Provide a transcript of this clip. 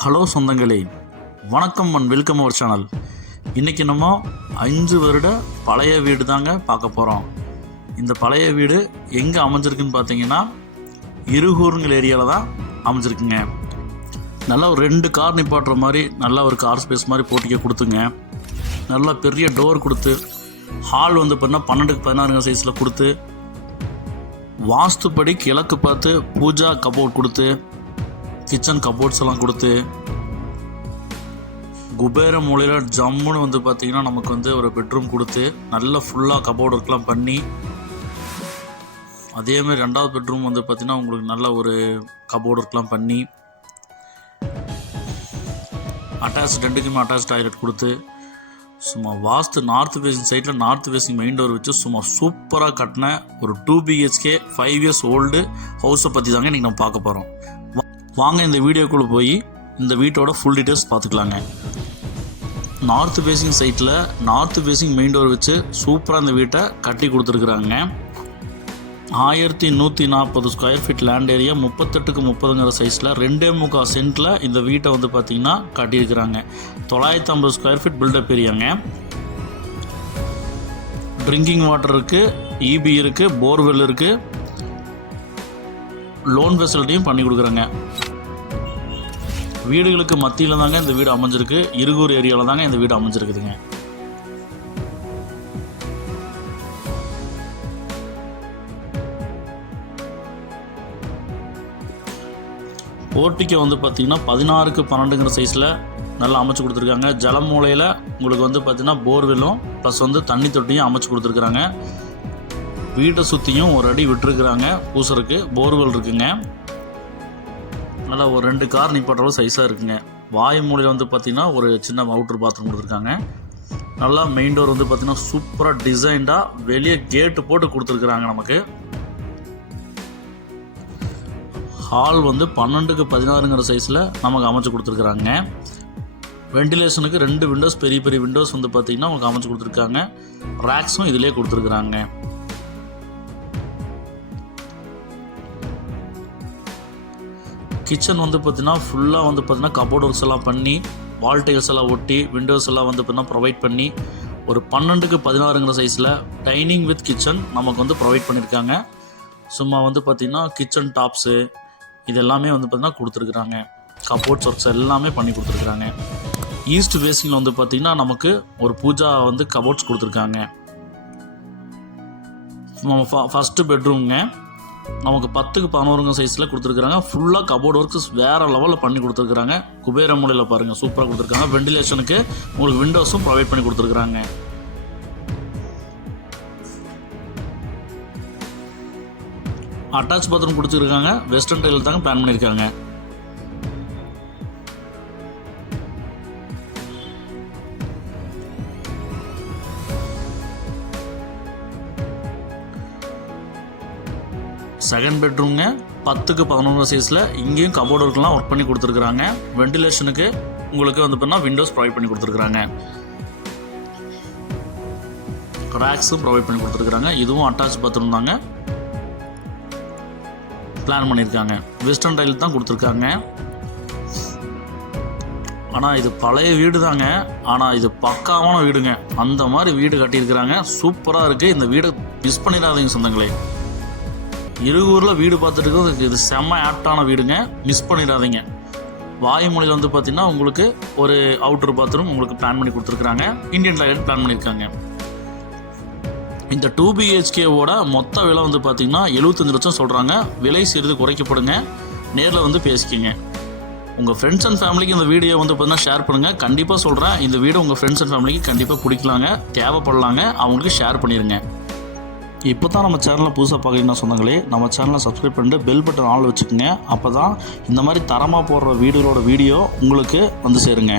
Hello சொந்தங்களே. வணக்கம் and welcome our channel. இன்றைக்கி நம்ம அஞ்சு வருட பழைய வீடு தாங்க பார்க்க போகிறோம் இந்த பழைய வீடு எங்கே அமைஞ்சிருக்குன்னு பார்த்தீங்கன்னா இருகூருங்கள் ஏரியாவில் தான் அமைஞ்சிருக்குங்க. நல்லா ஒரு ரெண்டு கார் நிப்பாட்டுற மாதிரி நல்லா ஒரு கார் ஸ்பேஸ் மாதிரி போட்டிக்க கொடுத்துங்க. நல்லா பெரிய டோர் கொடுத்து ஹால் வந்து பார்த்தீங்கன்னா பன்னெண்டுக்கு பதினாறுங்க சைஸில் கொடுத்து வாஸ்துப்படி கிழக்கு பார்த்து பூஜா கபோர்ட் கொடுத்து கிச்சன் கபோர்ட்ஸ் எல்லாம் கொடுத்து குபேர மூலையில் ஜம்முன்னு வந்து பார்த்தீங்கன்னா நமக்கு வந்து ஒரு பெட்ரூம் கொடுத்து நல்ல ஃபுல்லாக கபோர்ட் ஒர்க்லாம் பண்ணி அதேமாதிரி ரெண்டாவது பெட்ரூம் வந்து பார்த்தீங்கன்னா உங்களுக்கு நல்ல ஒரு கபோர்ட் ஒர்க்லாம் பண்ணி அட்டாச் ரெண்டுக்குமே அட்டாச் டாய்லெட் கொடுத்து சும்மா வாஸ்து நார்த் ஃபேசிங் சைடில் நார்த் ஃபேசிங் மெயின் டோர் வச்சு சும்மா சூப்பராக கட்டின ஒரு two BHK five years old ஹவுஸை பற்றி தாங்க இன்றைக்கி நம்ம பார்க்க போகிறோம் வாங்க இந்த வீடியோக்குள்ளே போய் இந்த வீட்டோட ஃபுல் டீட்டெயில்ஸ் பார்த்துக்கலாங்க. நார்த் ஃபேசிங் சைட்டில் நார்த் ஃபேசிங் மெயின் டோர் வச்சு சூப்பராக இந்த வீட்டை கட்டி கொடுத்துருக்குறாங்க. ஆயிரத்தி நூற்றி நாற்பது ஸ்கொயர் ஃபீட் லேண்ட் ஏரியா முப்பத்தெட்டுக்கு முப்பதுங்கிற சைஸில் ரெண்டே முக்கால் சென்ட்டில் இந்த வீட்டை வந்து பார்த்திங்கன்னா கட்டியிருக்கிறாங்க. தொள்ளாயிரத்தி ஐம்பது ஸ்கொயர் ஃபீட் பில்டப் ஏரியாங்க ட்ரிங்கிங் வாட்டர் இருக்குது இபி இருக்குது போர்வெல் இருக்குது லோன் ஃபெசிலிட்டியும் பண்ணி கொடுக்குறாங்க. வீடுகளுக்கு மத்தியில் தாங்க இந்த வீடு அமைஞ்சிருக்கு. இருகூர் ஏரியாவில் தாங்க இந்த வீடு அமைஞ்சிருக்குதுங்க. போர்ட்டிக்கை வந்து பார்த்தீங்கன்னா பதினாறுக்கு பன்னெண்டுங்கிற சைஸில் நல்லா அமைச்சு கொடுத்துருக்காங்க. ஜலமூலையில் உங்களுக்கு வந்து பார்த்தீங்கன்னா போர்வெல்லும் ப்ளஸ் வந்து தண்ணி தொட்டியும் அமைச்சு கொடுத்துருக்குறாங்க. வீட்டை சுற்றியும் ஒரு அடி விட்டுருக்குறாங்க. பூசருக்கு போர்வெல் இருக்குங்க. நல்லா ஒரு ரெண்டு கார் நிப்பாட்டுற சைஸாக இருக்குங்க. வாயு மூலையில் வந்து பார்த்திங்கன்னா ஒரு சின்ன அவுட்ரு பாத்ரூம் கொடுத்துருக்காங்க. நல்லா மெயின் டோர் வந்து பார்த்திங்கன்னா சூப்பராக டிசைன்டாக வெளியே கேட்டு போட்டு கொடுத்துருக்குறாங்க நமக்கு. ஹால் வந்து பன்னெண்டுக்கு பதினாறுங்கிற சைஸில் நமக்கு அமைச்சு கொடுத்துருக்குறாங்க. வெண்டிலேஷனுக்கு ரெண்டு விண்டோஸ் பெரிய பெரிய விண்டோஸ் வந்து பார்த்திங்கன்னா உங்களுக்கு அமைச்சு கொடுத்துருக்காங்க. ரேக்ஸும் இதிலே கொடுத்துருக்குறாங்க. கிச்சன் வந்து பார்த்தீங்கன்னா ஃபுல்லாக வந்து பார்த்தீங்கன்னா கபோர்ட் ஒர்க்ஸ் எல்லாம் பண்ணி வால் டைல்ஸ் எல்லாம் ஒட்டி விண்டோஸ் எல்லாம் வந்து பார்த்தீங்கன்னா ப்ரொவைட் பண்ணி ஒரு பன்னெண்டுக்கு பதினாறுங்கிற சைஸில் டைனிங் வித் கிச்சன் நமக்கு வந்து ப்ரொவைட் பண்ணியிருக்காங்க சும்மா வந்து பார்த்திங்கன்னா கிச்சன் டாப்ஸு இது எல்லாமே வந்து பார்த்திங்கன்னா கொடுத்துருக்குறாங்க. கபோர்ட்ஸ் ஒர்க்ஸ் எல்லாமே பண்ணி கொடுத்துருக்குறாங்க. ஈஸ்ட் ஃபேஸிங்கில் வந்து பார்த்திங்கன்னா நமக்கு ஒரு பூஜா வந்து கபோர்ட்ஸ் கொடுத்துருக்காங்க. நம்ம ஃபஸ்ட்டு பெட்ரூம்ங்க நமக்கு பத்துக்கு பதினோருங்க சைஸில் கொடுத்துருக்குறாங்க. ஃபுல்லாக கபோர்ட் ஒர்க்ஸ் வேறு லெவலில் பண்ணி கொடுத்துருக்குறாங்க. குபேர மூலையில் பாருங்கள் சூப்பராக கொடுத்துருக்காங்க. வெண்டிலேஷனுக்கு உங்களுக்கு விண்டோஸும் ப்ரொவைட் பண்ணி கொடுத்துருக்குறாங்க. அட்டாச் பாத்ரூம் கொடுத்துருக்காங்க. வெஸ்டர்ன் டைல் தாங்க பிளான் பண்ணியிருக்காங்க. செகண்ட் பெட்ரூம்ங்க பத்துக்கு பதினொன்று சைஸில் இங்கேயும் கபோர்டு ஒர்க்லாம் ஒர்க் பண்ணி கொடுத்துருக்குறாங்க. வெண்டிலேஷனுக்கு உங்களுக்கு வந்து பார்த்தீங்கன்னா விண்டோஸ் ப்ரொவைட் பண்ணி கொடுத்துருக்குறாங்க. ரேக்ஸும் ப்ரொவைட் பண்ணி கொடுத்துருக்குறாங்க. இதுவும் அட்டாச் பாத்ரூம் தாங்க. பிளான் பண்ணியிருக்காங்க. வெஸ்டர்ன் டைல் தான் கொடுத்துருக்காங்க. ஆனால் இது பழைய வீடு தாங்க. ஆனால் இது பக்காவான வீடுங்க. அந்த மாதிரி வீடு கட்டியிருக்கிறாங்க. சூப்பராக இருக்குது இந்த வீடை மிஸ் பண்ணிடாதீங்க சொந்தங்களே. இருகூரில் வீடு பார்த்துட்டு இது செம்ம ஆப்டான வீடுங்க. மிஸ் பண்ணிடாதீங்க. வாயுமொழியில் வந்து பார்த்தீங்கன்னா உங்களுக்கு ஒரு அவுட்டர் பாத்ரூம் உங்களுக்கு பிளான் பண்ணி கொடுத்துருக்குறாங்க. இந்தியன் டாய்லெட் பிளான் பண்ணியிருக்காங்க. இந்த டூ பிஹெச்கேவோட மொத்த விலை வந்து பார்த்தீங்கன்னா எழுபத்தஞ்சு லட்சம் சொல்கிறாங்க விலை சிறிது குறைக்கப்படுங்க. நேரில் வந்து பேசிக்கிங்க. உங்கள் ஃப்ரெண்ட்ஸ் அண்ட் ஃபேமிலிக்கு இந்த வீடியோ வந்து பார்த்தீங்கன்னா ஷேர் பண்ணுங்கள் கண்டிப்பாக சொல்கிறேன் இந்த வீடியோ உங்கள் ஃப்ரெண்ட்ஸ் அண்ட் ஃபேமிலிக்கு கண்டிப்பாக பிடிக்கலாங்க. தேவைப்படலாங்க. அவங்களுக்கு ஷேர் பண்ணிடுங்க இப்போ தான் நம்ம சேனலை புதுசாக பார்க்குறீங்கன்னா சொந்தங்களே நம்ம சேனலை சப்ஸ்கிரைப் பண்ணிட்டு பெல் பட்டன் ஆள் வச்சுக்கோங்க. அப்போ தான் இந்த மாதிரி தரமாக போடுற வீடியோட வீடியோ உங்களுக்கு வந்து சேருங்க.